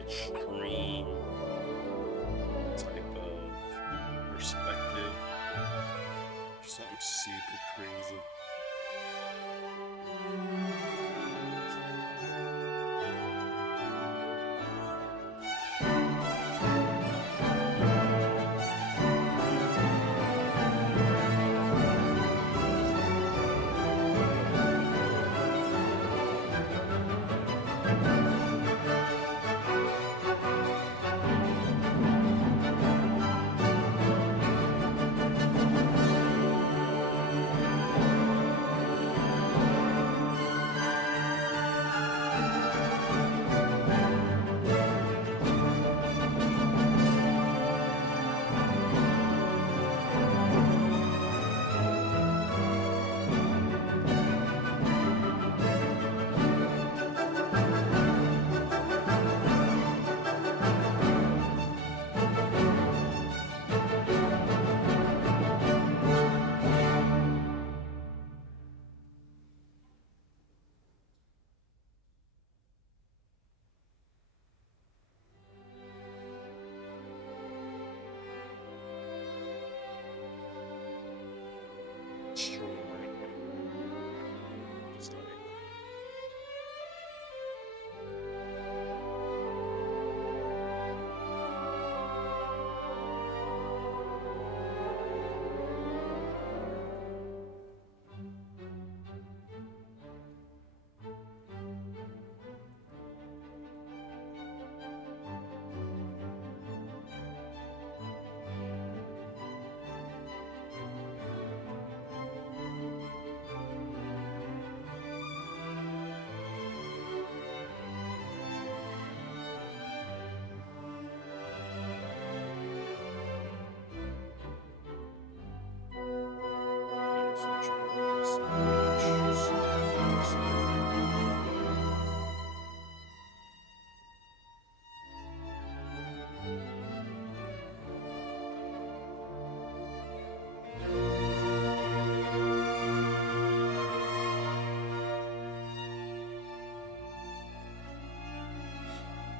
Extreme type of perspective. Something super crazy.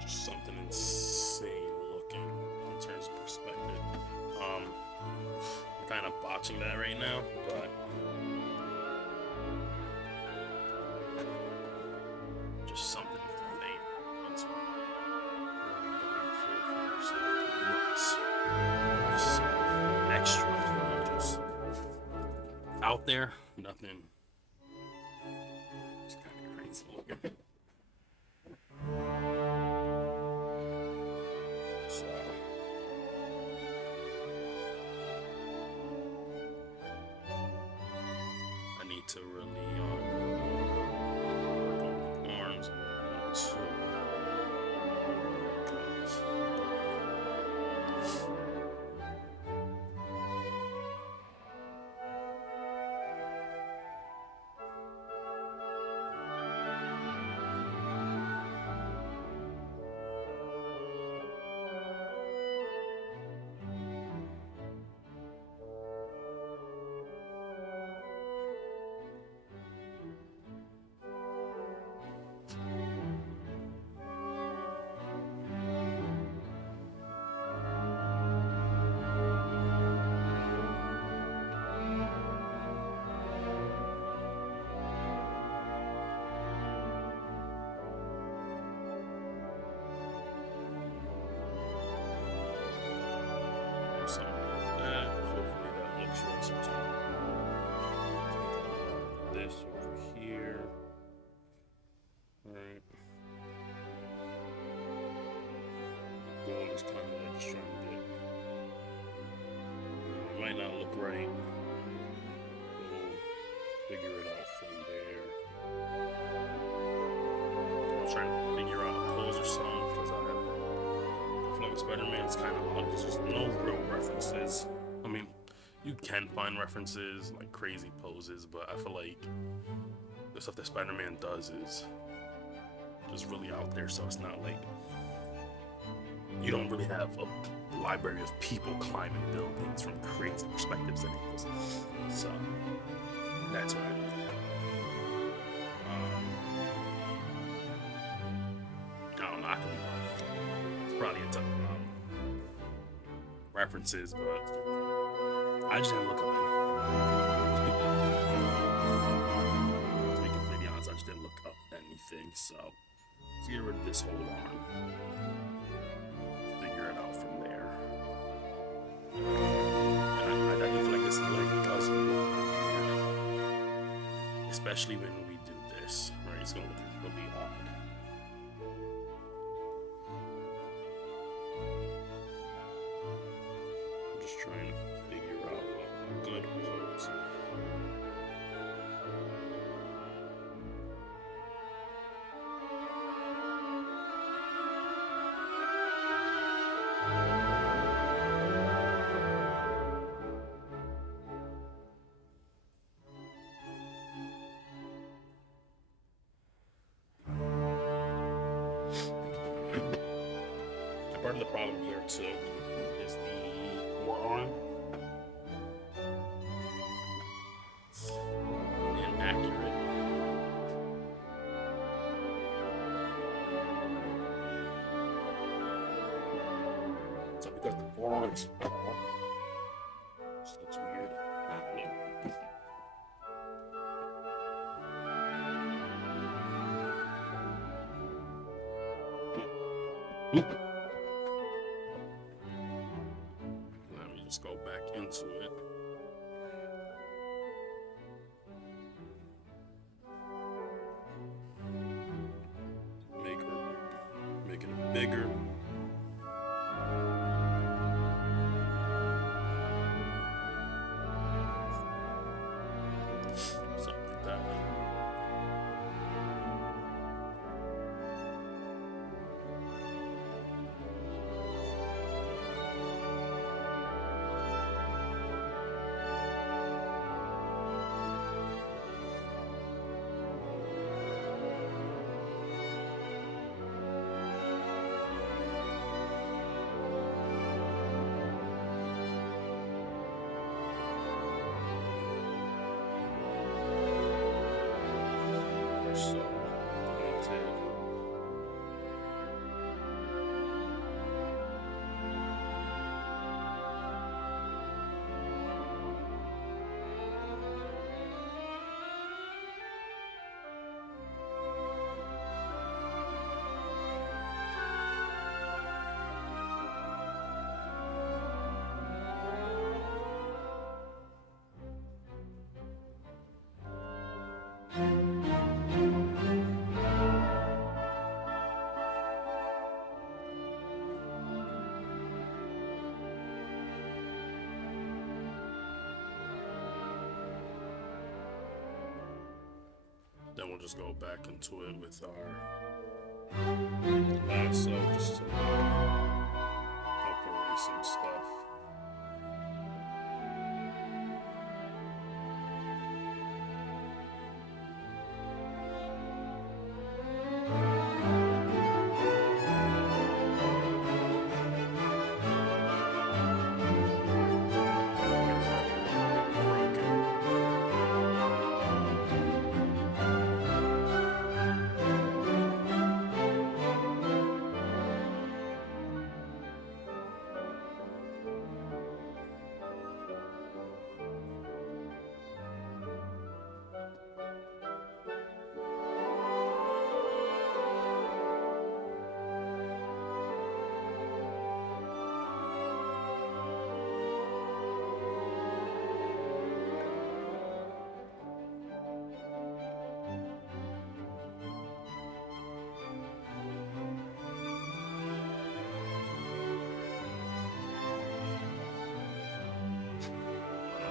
Something insane looking in terms of perspective. I'm kind of botching that right now, but just something insane. It's really going for so nuts. Just so extra, just out there, nothing. It's kind of crazy looking. To really work on the arms and whatnot too. just kind of like just trying to get. It might not look right. We'll figure it out from there. I'm trying to figure out a pose or something because I feel like Spider-Man's kind of odd because there's no real references. I mean, you can find references like crazy poses, but I feel like the stuff that Spider-Man does is just really out there, so it's not like you don't really have a library of people climbing buildings from crazy perspectives and angles. So that's what I mean. I don't know, I could be wrong. It's probably a ton of references, but I just didn't look up any. To be completely honest, I just didn't look up anything, so let's get rid of this whole arm. Figure it out from there. And I do feel like this leg does look weird. Especially when we do this, right? It's gonna look really odd. I'm just trying to figure out a good pose. Part of the problem here too is the forearm. It's inaccurate. So because the forearm's tall, this looks weird. Oop. Just go back into it. Make it bigger. Something like that. Then we'll just go back into it with our lasso just to help erase some stuff.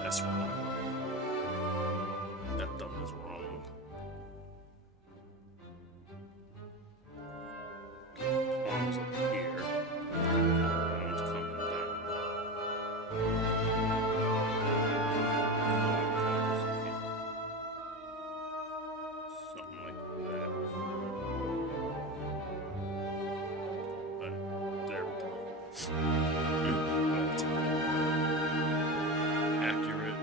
That's wrong. That thumb is wrong. Palms up here. Palms coming down. Something like that. But there we go. But accurate.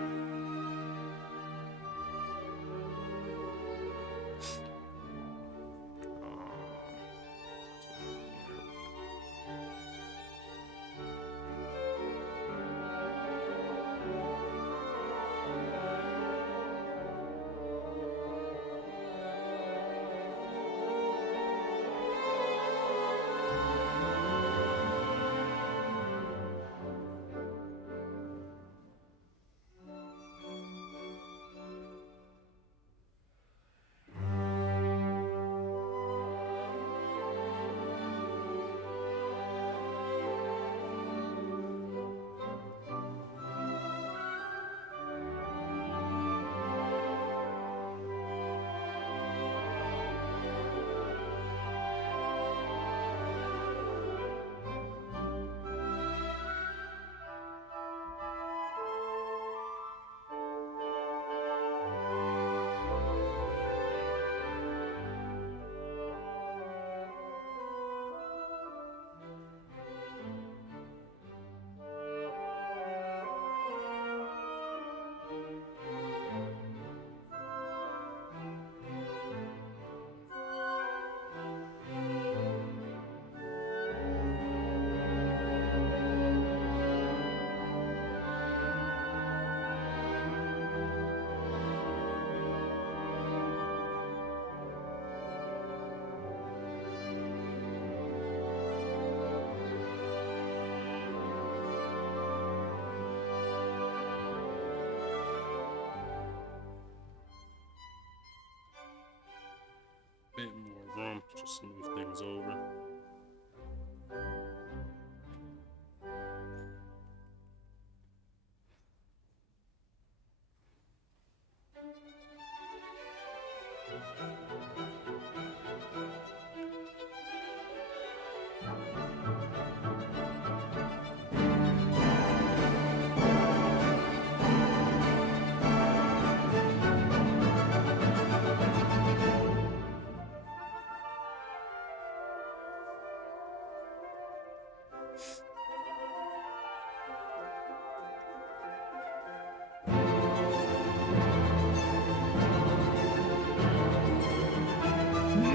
Bit more room, just smooth things over.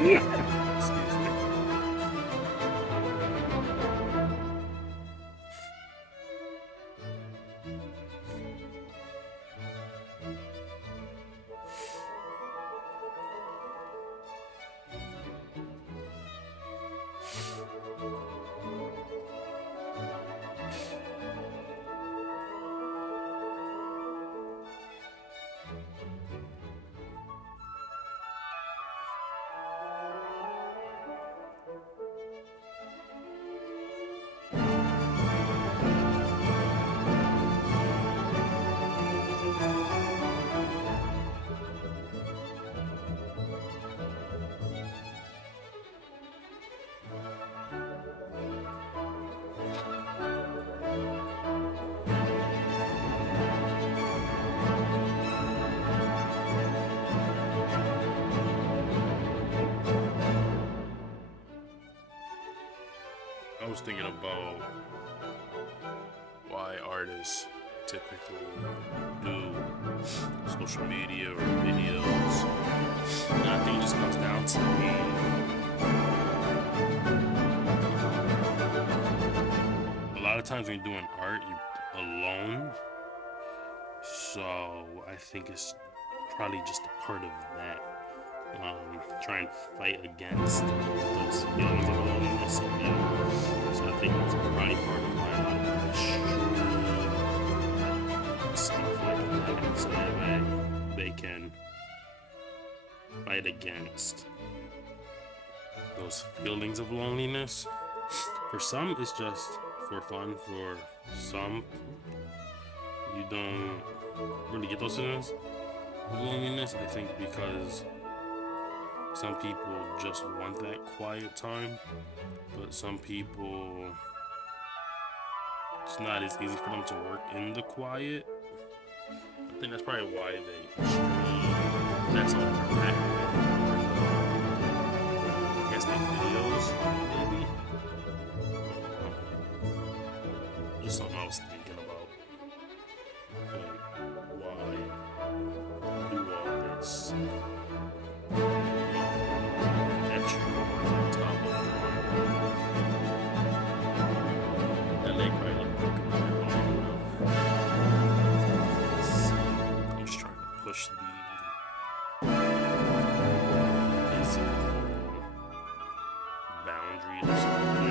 Excuse me. I was thinking about why artists typically do social media or videos. And I think it just comes down to a lot of times when you're doing art, you're alone. So I think it's probably just a part of that. Trying to fight against those feelings of loneliness. So I think it's probably part of why a lot of people stuff like that, so that way they can fight against those feelings of loneliness. For some, it's just for fun. For some, you don't really get those feelings of loneliness. I think because some people just want that quiet time, but some people, it's not as easy for them to work in the quiet. I think that's probably why they stream. That's all they're active. I guess make videos, maybe. Just something I was thinking about. Like, why do all this extra on top of drawing? That leg probably looked like I'm just trying to push the boundary or something.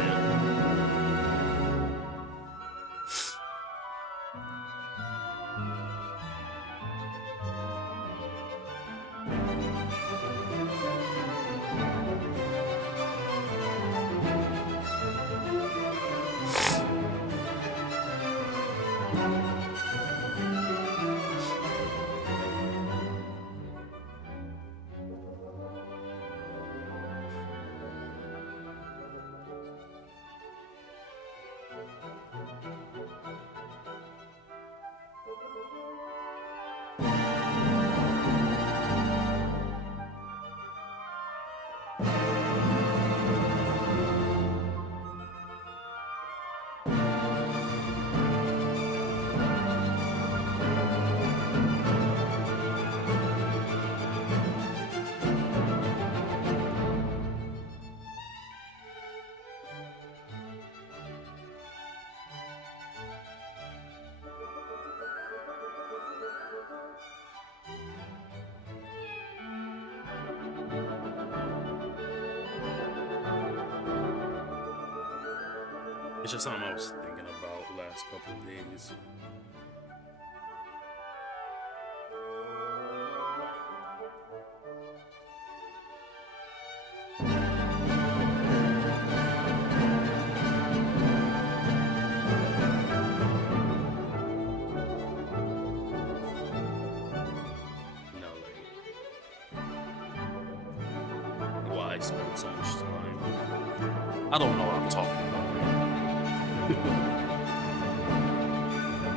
It's just something I was thinking about the last couple of days. Why I spend so much time? I don't know what I'm talking about.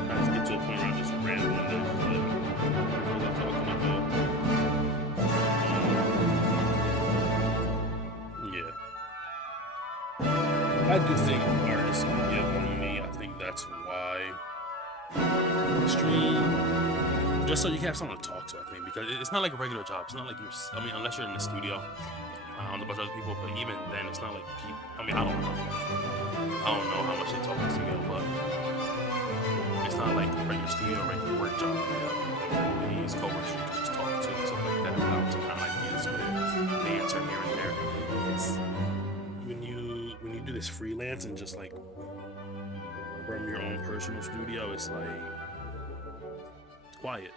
I just get to a point where I'm just rambling there. What I'm talking about. Yeah. I do think artists can get on me. I think that's why stream, just so you can have someone to talk to, I think, because it's not like a regular job. It's not like you're, I mean, unless you're in the studio on a bunch of other people, but even then, it's not like people, I mean, I don't know how much they talk in the studio, but it's not like a regular studio or regular work job. Employees, coworkers, you can just talk to and stuff like that, bounce around ideas with banter here and there. It's when you do this freelance and just like from your own personal studio, it's like it's quiet.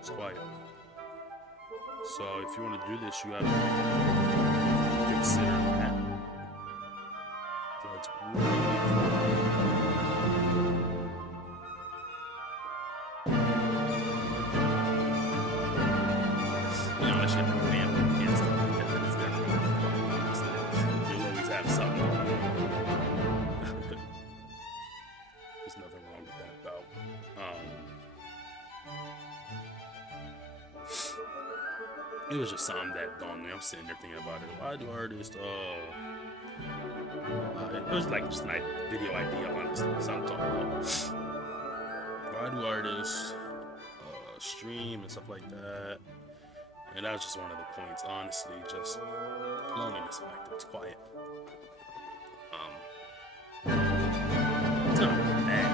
It's quiet. So if you want to do this, you gotta consider that. So it's really unless you have a family and stuff like that, it's never really quiet, honestly. You'll always have something going on. There's nothing wrong with that, though. It was just something that dawned on me. I'm sitting there thinking about it. Why do artists, it was like just a video idea, honestly. Something to talk about. Why do artists stream and stuff like that? And that was just one of the points, honestly. Just loneliness factor. It's quiet. It's not bad.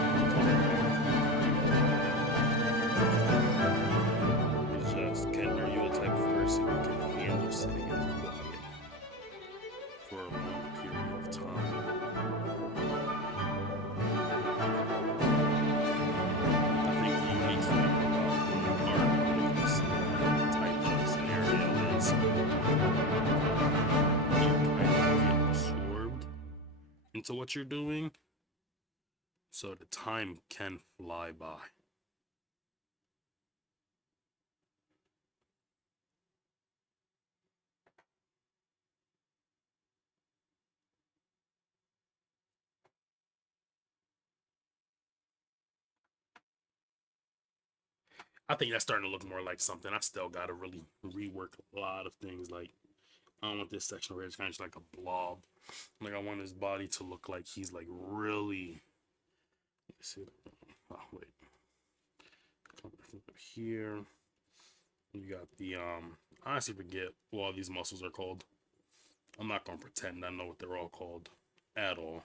It's just, are you a type of person who can handle sitting in quiet for a long period of time? I think the unique thing about art when you see that type of scenario is you kind of get absorbed into what you're doing. So the time can fly by. I think that's starting to look more like something. I still got to really rework a lot of things. Like, I don't want this section where it's kind of just like a blob. Like, I want his body to look like he's like really. Let's see. Oh, wait. Coming from up here. You got the, I honestly forget what all these muscles are called. I'm not going to pretend I know what they're all called at all.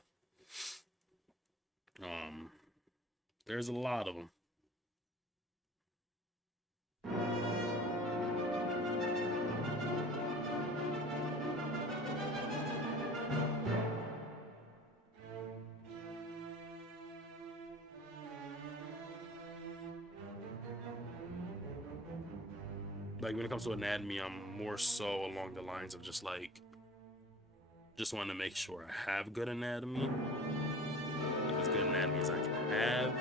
There's a lot of them. Like, when it comes to anatomy, I'm more so along the lines of just like, just want to make sure I have good anatomy, as good anatomy as I can have.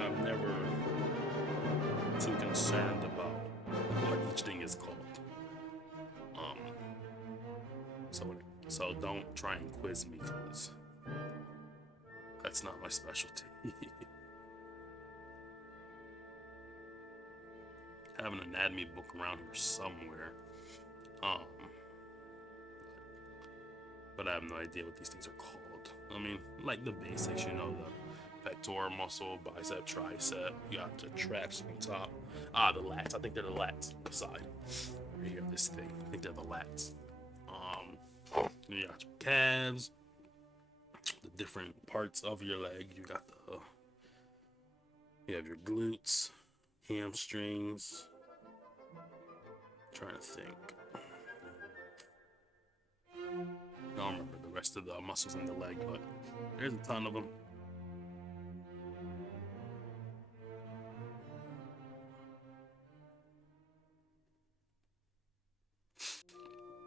I'm never too concerned about what each thing is called. So don't try and quiz me, because that's not my specialty. I have an anatomy book around here somewhere. But I have no idea what these things are called. I mean, like the basics, you know, the pectoral muscle, bicep, tricep. You got the traps on top. The lats. I think they're the lats. The side. Right here, this thing. I think they're the lats. You got your calves. The different parts of your leg. You got the. You have your glutes, hamstrings. I'm trying to think. I don't remember the rest of the muscles in the leg, but there's a ton of them.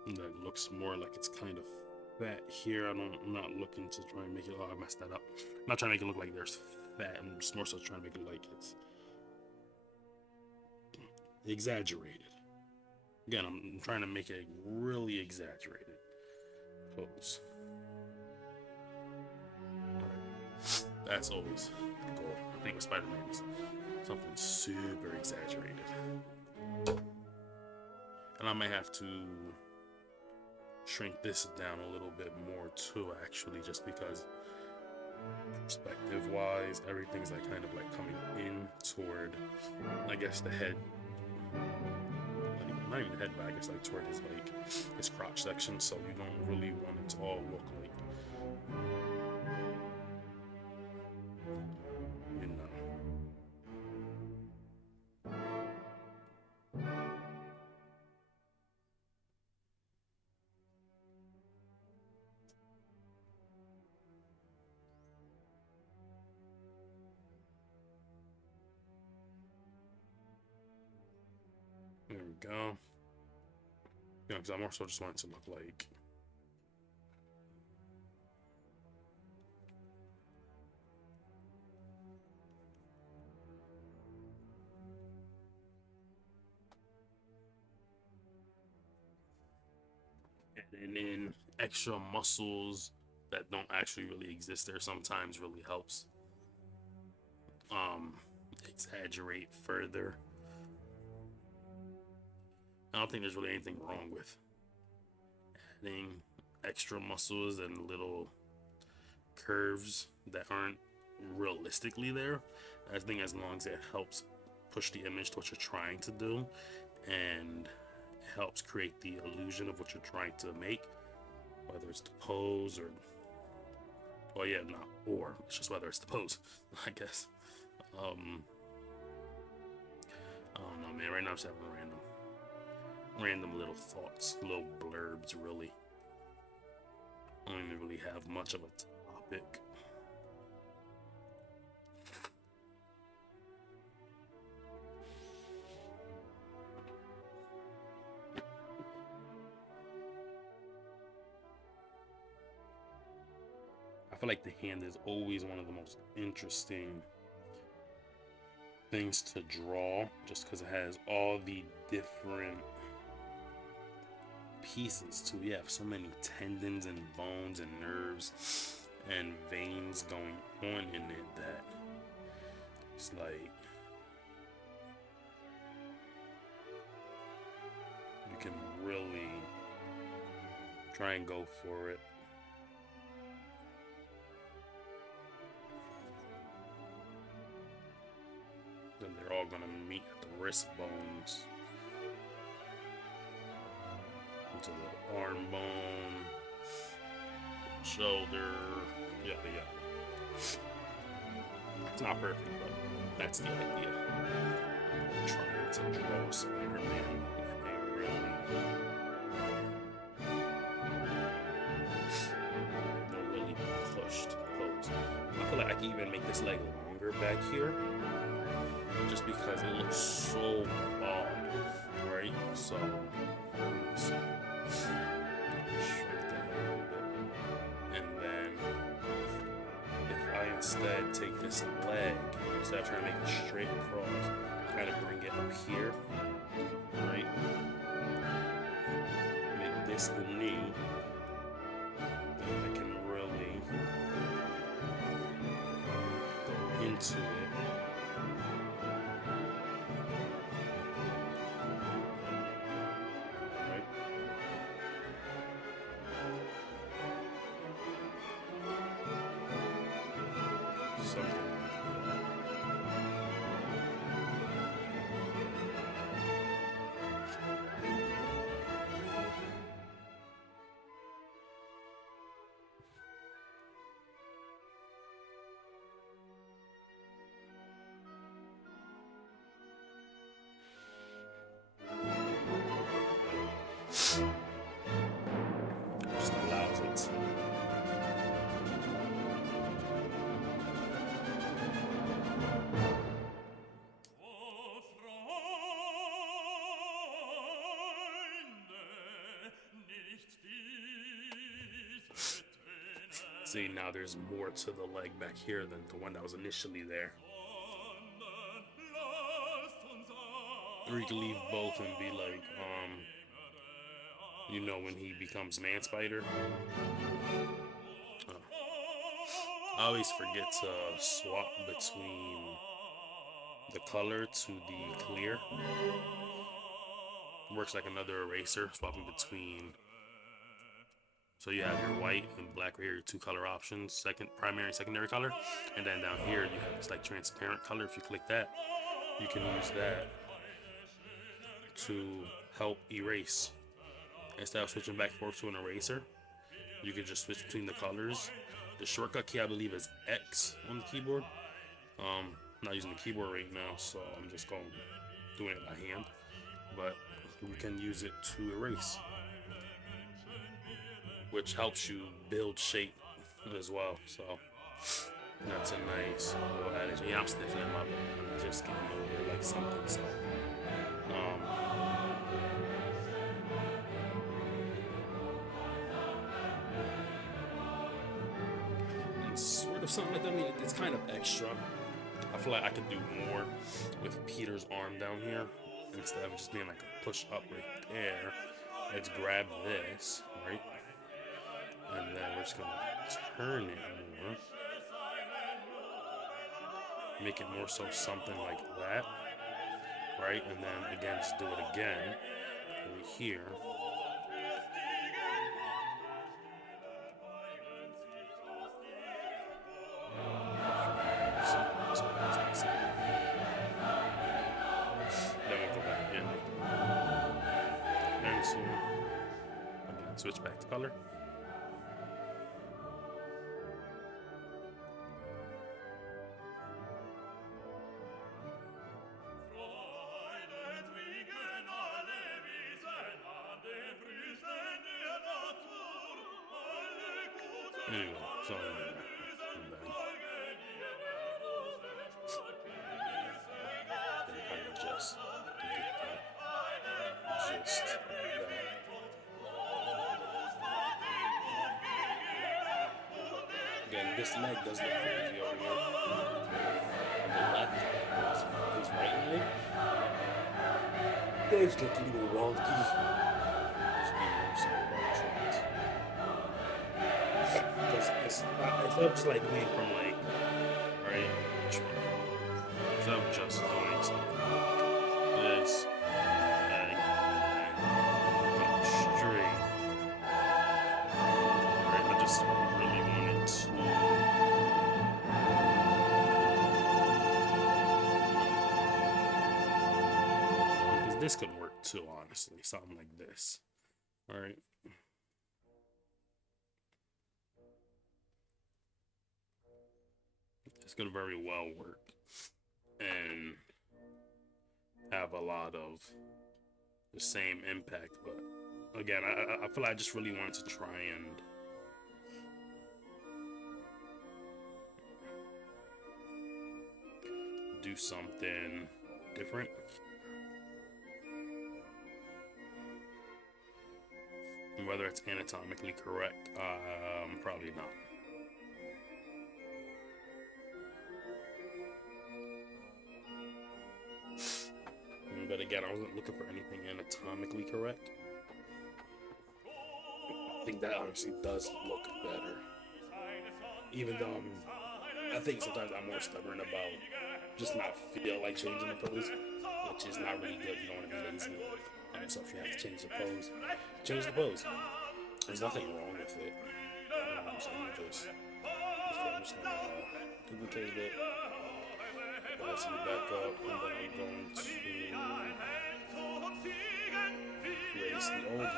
And that looks more like it's kind of fat here. I'm not looking to try and make it. Oh, I messed that up. I'm not trying to make it look like there's fat. I'm just more so trying to make it look like it's exaggerated. Again, I'm trying to make it really exaggerated pose. That's always the goal. I think with Spider-Man is something super exaggerated. And I may have to shrink this down a little bit more too, actually, just because perspective wise everything's like kind of like coming in toward, I guess, the head, not even the head, but I guess like toward his crotch section, so you don't really want it to all look like, you know. There we go. Yeah, because I more so just want it to look like, and then extra muscles that don't actually really exist there sometimes really helps exaggerate further. I don't think there's really anything wrong with adding extra muscles and little curves that aren't realistically there. I think as long as it helps push the image to what you're trying to do and helps create the illusion of what you're trying to make, whether it's the pose or, well, yeah, not or, it's just whether it's the pose, I guess. I don't know, man. Right now I'm just having random little thoughts, little blurbs, really. I don't even really have much of a topic. feel like the hand is always one of the most interesting things to draw, just because it has all the different pieces too. You have so many tendons and bones and nerves and veins going on in it that it's like you can really try and go for it. Then they're all gonna meet at the wrist bones, into the arm bone, shoulder, yada yada. It's not perfect, but that's the idea. I'm trying to draw Spider-Man, and they really pushed the pose. I feel like I can even make this leg longer back here, just because it looks so odd, right? So, shrink that a little bit. And then, if I instead take this leg, instead of trying to make it straight across, kind of bring it up here, right? Make this the knee, then I can really go into it. Just allows it to see, now there's more to the leg back here than the one that was initially there. Or you can leave both and be like, you know, when he becomes Man Spider. I always forget to swap between the color to the clear. Works like another eraser, swapping between. So you have your white and black right here, your two color options, primary and secondary color. And then down here you have this like transparent color. If you click that, you can use that to help erase. Instead of switching back and forth to an eraser, you can just switch between the colors. The shortcut key, I believe, is X on the keyboard. I'm not using the keyboard right now, so I'm just doing it by hand. But you can use it to erase, which helps you build shape as well. So that's a nice little adage. Yeah, I'm stiffling my bed. I'm just getting over like something. So sort of something like that. I mean, it's kind of extra. I feel like I could do more with Peter's arm down here instead of just being like a push up right there. Let's grab this, right? And then we're just gonna turn it more. Make it more so something like that, right? And then again, just do it again right here. Then we'll go back in. Pencil. Again, switch back to color. Anyway, so just again, this leg does look crazy over here. On the left, his right leg does look a little wonky. Just being more so about it. Because it's not just like going from like, right? So I'm just doing something like this and going straight. Right? I just really wanted to. Because this could work too, honestly. Something like this. Alright. This could very well work. And have a lot of the same impact, but again, I feel like I just really wanted to try and do something different. And whether it's anatomically correct, probably not. But again, I wasn't looking for anything anatomically correct. I think that honestly does look better. Even though I think sometimes I'm more stubborn about just not feel like changing the pose, which is not really good. You don't want to be lazy. So if you have to change the pose, change the pose. There's nothing wrong with it. So I'm just gonna duplicate it. Let's back up, and then I'm going to raise the old leg.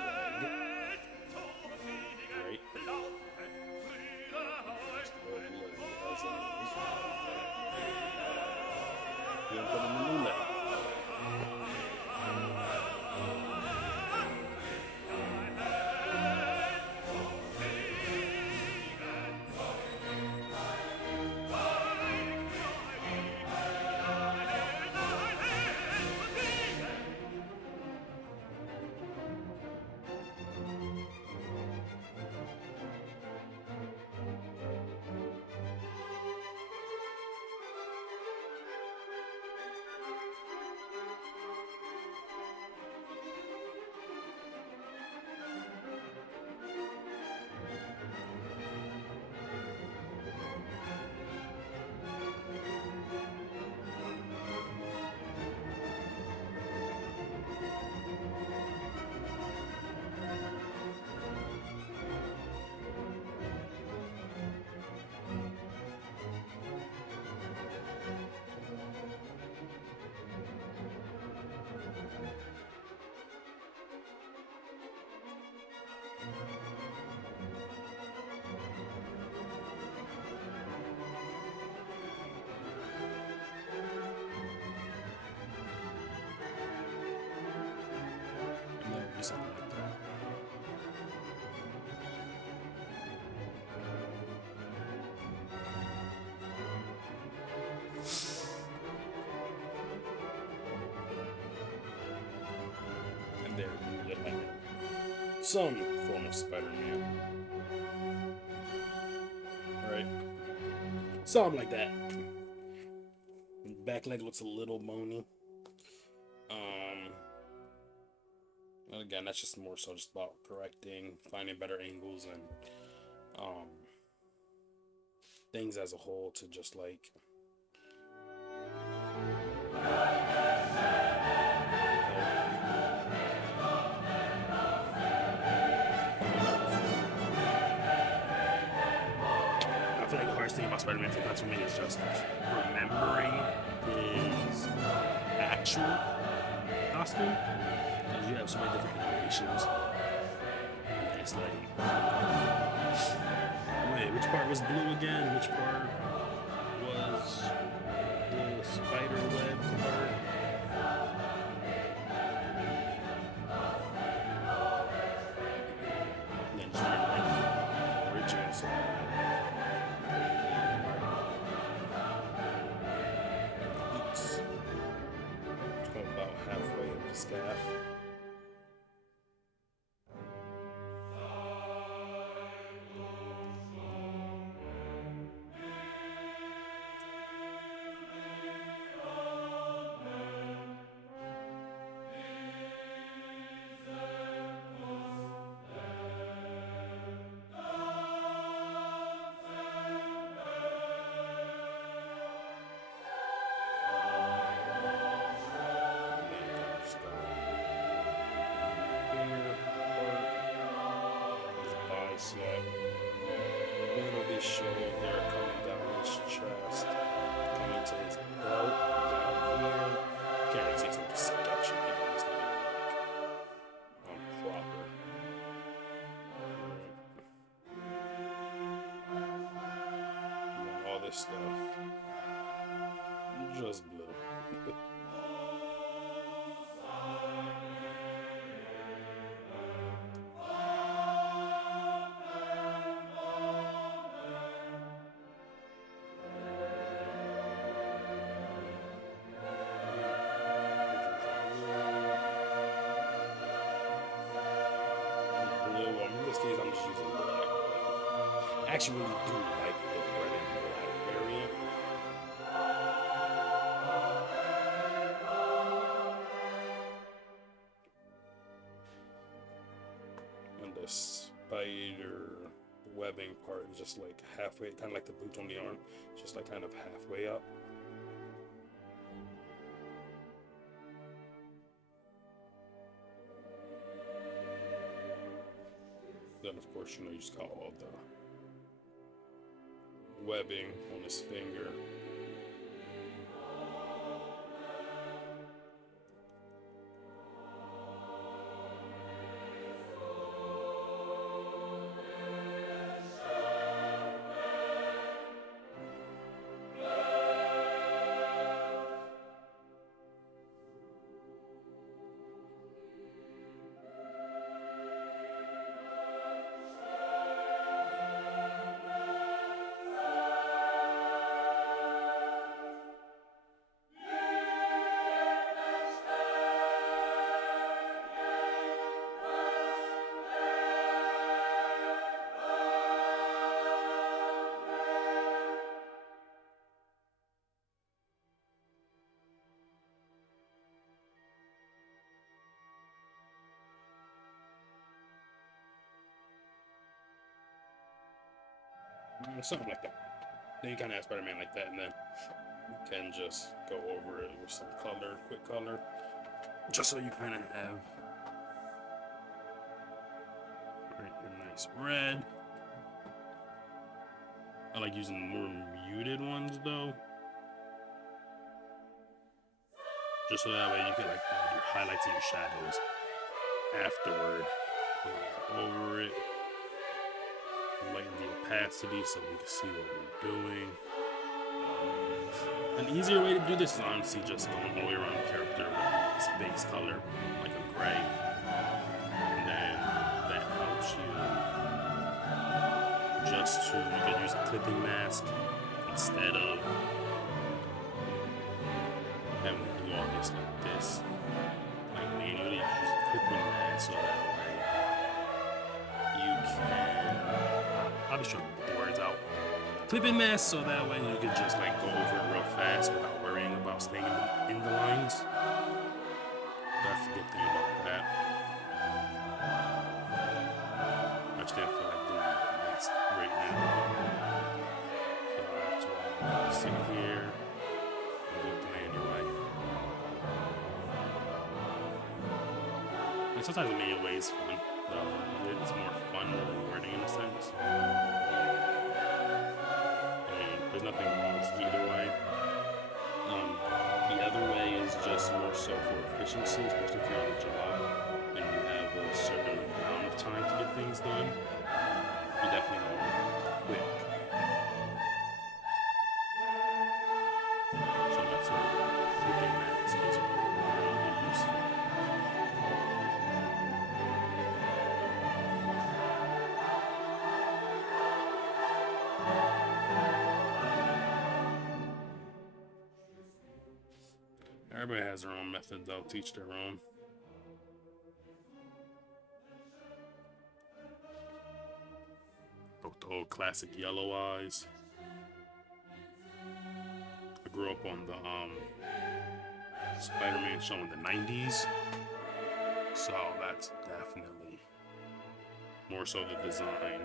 Right? Raise the old leg as it is. Then put in the new leg. Something like that. And there you have some form of Spider-Man. Alright. Something like that. Back leg looks a little bony. And again, that's just more so just about correcting, finding better angles and things as a whole to just like I feel like the hardest thing about Spider-Man sometimes for me is just remembering his actual costume. You have so many different iterations. And it's like, wait, which part was blue again? Which part was the spider web part? And then just remembering the original song. Oops. Just going about halfway up the scaff. they show they're coming down his chest, coming to his belt down here. Can't really see, so I'm just sketching it. It's not even like proper. And then all this stuff just blue. I'm just using black. I actually really do like the red and black variant. And the spider webbing part is just like halfway, kind of like the boots on the arm, just like kind of halfway up. Then of course, you know, you just got all the webbing on his finger. Something like that. Then you kind of have Spider-Man like that, and then you can just go over it with some color, quick color, just so you kind of have right, a nice red. I like using the more muted ones though, just so that way you can like add your highlights and your shadows afterward. Over it. Lighten the opacity so we can see what we're doing. An easier way to do this is honestly just going all the way around the character with this base color, like a gray. And then that helps you just to, you can use a clipping mask instead of having to do all this like this. Like manually use a clipping mask so that way you can, I'll just show you the words out. Clipping mask so that way you can just like go over it real fast without worrying about staying in the lines. That's the good thing about that. I just didn't feel like doing the mask right now. So that's why I'm sitting here and do it the manual way. And sometimes the manual way is fun. It's more fun, more rewarding in a sense. There's nothing wrong with either way. The other way is just more so for efficiency, especially if you're on a job and you have a certain amount of time to get things done. You definitely want to quick. So that's where flipping mags is really useful. Everybody has their own method, they'll teach their own. The old classic yellow eyes. I grew up on the Spider-Man show in the 90s. So that's definitely more so the design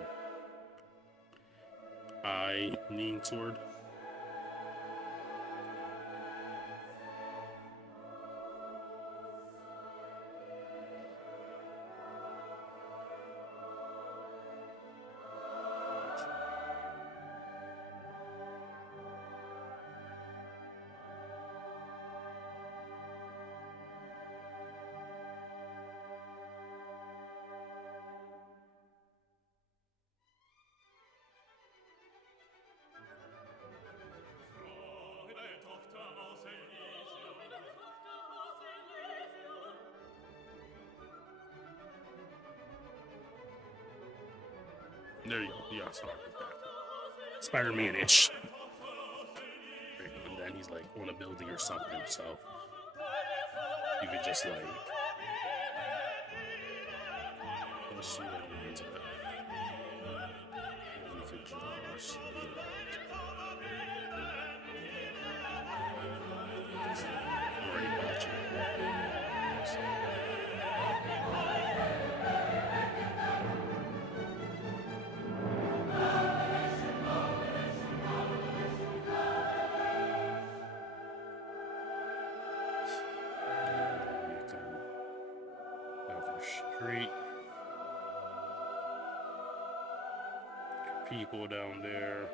I lean toward. There you go. Yeah, something like that. Spider-Man-ish. And then he's like on a building or something, so you could just like, let's see where it means at. And you could just be like, I'm already watching it. So, have your street, people down there.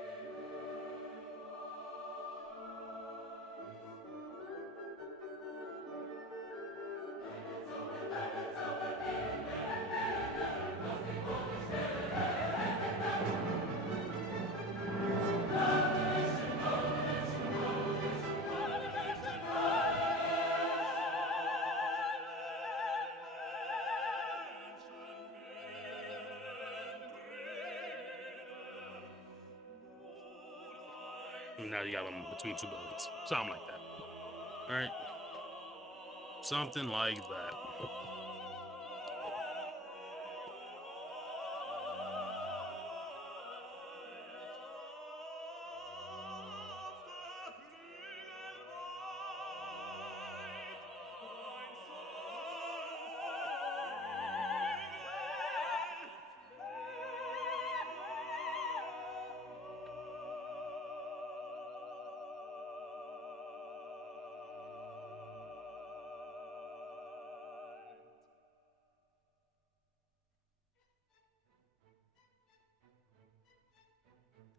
And now you got them between two buildings. Something like that. Alright? Something like that.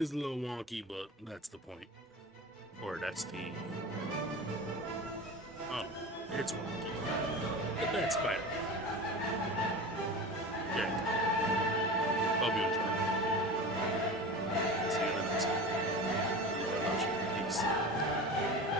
It's a little wonky, but that's the point. Or that's the... I don't know. It's wonky. But that's Spider-Man. Yeah. Hope you enjoy.